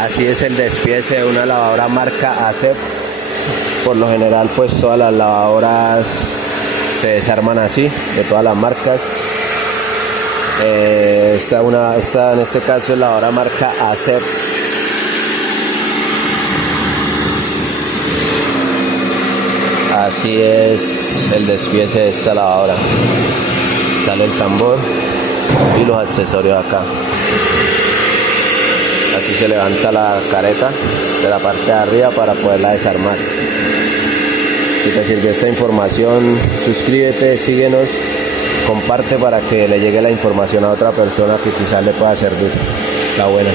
Así es el despiece de una lavadora marca ASEP. Por lo general pues todas las lavadoras se desarman así, de todas las marcas. Esta en este caso es lavadora marca ASEP. Así es el despiece de esta lavadora. Sale el tambor y los accesorios acá. Así se levanta la careta de la parte de arriba para poderla desarmar. Si te sirvió esta información, suscríbete, síguenos, comparte para que le llegue la información a otra persona que quizás le pueda servir. La buena.